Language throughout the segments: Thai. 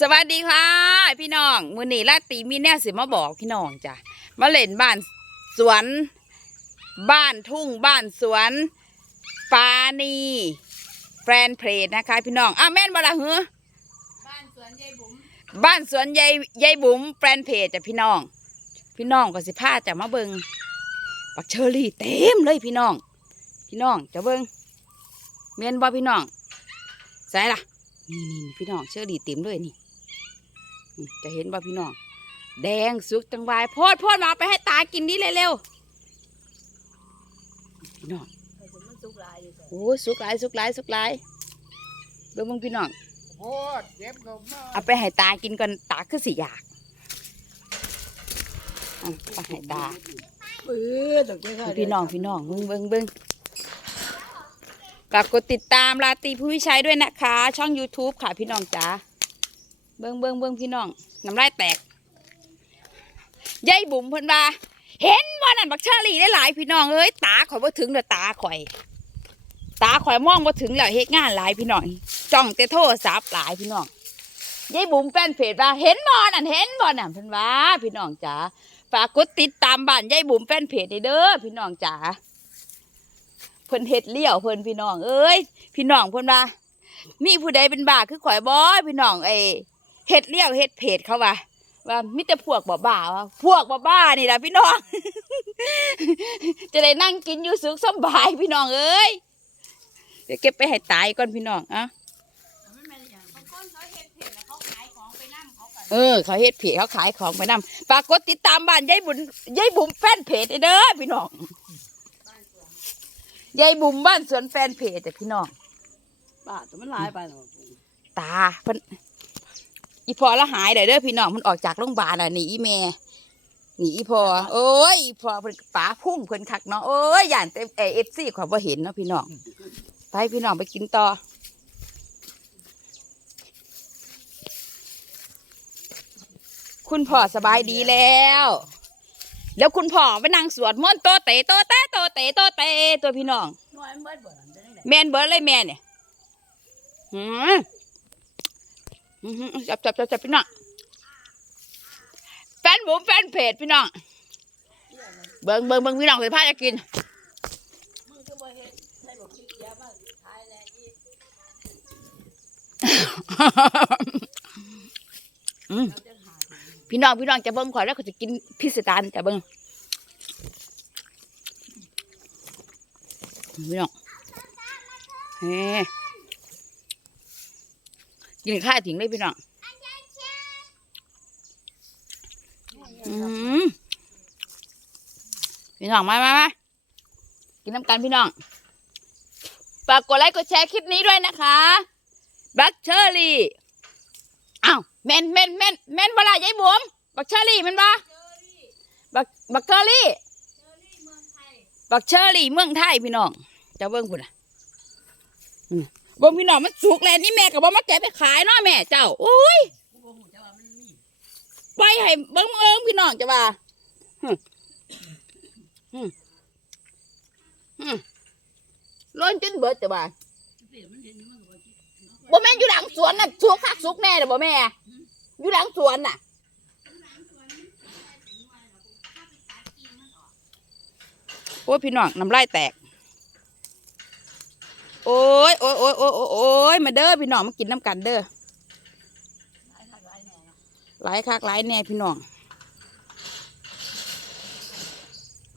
สวัสดีค่ะ พี่น้องมือนี้ลาตรีมีแนวสิมาบอกพี่น้องจ้ะมาเล่นบ้านสวน บ้านทุ่งบ้านสวนปานีแฟนเพลดนะคะ พี่น้องอ้าวแม่นบ่ละเหรอบ้านสวนยายบุ๋มบ้านสวนยายยายบุ๋มแฟนเพจจ้ะพี่น้อง พี่น้องก็สิพาจะมาเบิงปักเชอรี่เต็มเลยพี่น้อง พี่น้องจะเบิงเมียนบ่พี่น้องใส่ล่ะนี่นี่นี่พี่น้องเชอรี่เต็มเลยนี่อืม จะเห็นบ่พี่น้อง แดงสุกจังวายโพดโพดมาเอาไปให้ตากินนี่เร็วๆพี่น้องโอ้สุกหลายสุกหลายสุกหลายเบิ่งเบิ่งพี่น้องโคตรเจ็บกับมาเอาไปให้ตากินก่อนตาคือสิอยากเอาไปให้ตาเออตกใจค่ะพี่น้องพี่น้องเบิ้งเบิ้งเบิ้งฝากกดติดตามลาตรีผู้วิชัยด้วยนะคะ ช่อง YouTube ค่ะพี่น้องจ๋า เบิ้งเบิ้งเบิ้งพี่น้องน้ำลายแตกยายบุ๋มเพิ่นว่า เห็นว่านั่นบักเชอรี่ได้หลายพี่น้องเอ้ยตาข่อยบ่ถึงเด้อตาข่อย ตาข่อยมองบ่ถึงแล้วเฮ็ดงานหลายพี่น้องจ้องแต่โทรศัพท์หลายพี่น้องยายบุ๋มแฟนเพจว่า เห็นบ่นั่นเห็นบ่นั่นเพิ่นว่าพี่น้องจ๋าฝากกดติดตามบ้านยายบุ๋มแฟนเพจให้เด้อพี่น้องจ๋าเพิ่นเฮ็ดเลี้ยวเพิ่นพี่น้องเอ้ยพี่น้องเพิ่นว่ามีผู้ใดเป็นบ้าคือข่อยบ่พี่น้องเอ้ เฮ็ดเลี้ยวเฮ็ดเพจเขาว่าว่ามีแต่พวกบ่บ้าว่าพวกบ่บ้านี่ล่ะพี่น้อง จะได้นั่งกินอยู่สุขสำบายพี่น้องเอ้ยเดี๋ยวเก็บไปให้ตายก่อนพี่น้องอะบางคนเขาเห็นเพจแล้วเขาขายของไปนั่งเขาก็เออเขาเฮ็ดเพจเขาขายของไปนำฝากกดติดตามบ้านยายบุ๋มยายบุ๋มแฟนเพจให้เด้อพี่น้องยายบุ๋มบ้านสวนแฟนเพจแต่พี่น้องบ้าแต่มันหลายไปหน่อยตาเพิ่น อีพอละหายได้เด้อพี่น้องมันออกจากโรงพยาบาลอะหนีอีแม่หนีอีพอโอ้ยอีพอเพิ่นป๋าพุ่งเพิ่นคักเนาะโอ้ยย่านเต็มเอฟซีขอยบ่เห็นเนาะพี่น้องไปพี่น้องไปกินต่อคุณพ่อสบายดีแล้วแล้วคุณพ่อไปนั่งสวดมนต์โตเตโตเตโตเตโตเตตัวพี่น้องน้อยมันเบิดบ่ล่ะจะได้ไหนแมนเบิร์ดเลยแมนเนี่ยหืมอื้อหือ จับจับจับจับพี่น้องแฟนผมแฟนเพจพี่น้องเบิ้งเบิ้งเบิ้งพี่น้องเคยพาจะกินมึงก็บ่เฮ็ดให้อกคิดยาบ้างขายแล้วอีกอืมเราจะหาพี่น้องพี่น้องจะเบิ้งขอยแล้วก็จะกินพิสดารจะเบิ้งพี่น้องเฮ้ กินข้าวถึงเลยพี่น้องอืมพี่น้องมามามากินน้ำกันพี่น้องฝากกดไลค์กดแชร์คลิปนี้ด้วยนะคะบัคเชอรี่อ้าวแม่นแม่นแม่นแม่นเวลายายบุ๋มบักเชอรี่มันบ่บักบักเชอรี่บักเชอรี่เมืองไทยพี่น้องจะเบิ่งพุ่นน่ะ บ่พี่น้องมันสุกแล้วนี่แม่ก็บ่มาแกะไปขายเนาะแม่เจ้าโอ้ยไปให้เบิ่งเอิงพี่น้องจะว่าหึหึหึล้นจนเบิดจะว่าเปลี่ยนมันเห็นมันก็บ่แม่อยู่หลังสวนน่ะสุกคักสุกแน่เด้อบ่แม่ อยู่หลังสวนน่ะโอ้พี่น้องน้ำลายแตก โอ้ยโอ้ยโอ้ยโอ้ยโอ้ยอยมาเด้อพี่น้องมากินน้ำกันเด้อหลายคักหลายแน่เนาะหลายคักหลายแน่พี่น้อง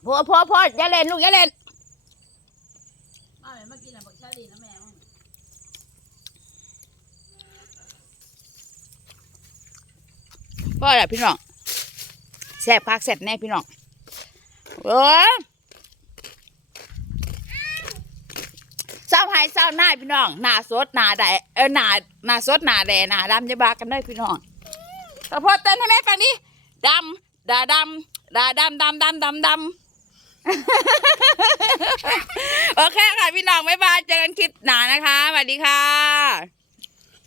พ่อพ่อพ่ออย่าเล่นลูกอย่าเล่นมาแม่มากินน่ะบักชาลีนะแม่พ่อแหละพี่น้องแซ่บคักแซ่บแน่พี่น้องเออเศร้าหายเศร้าหน้าพี่น้องหน้าสดหน้าแดเออหน้าหน้าสดหน้าแดหน้าดำจะบากันได้พี่น้องแต่พอเต้นให้แม่ฟังดิดำดาดำดาดำดำดำดำดำโอเคค่ะพี่น้องบ๊ายบายเจอกันคลิปหน้านะคะสวัสดีค่ะ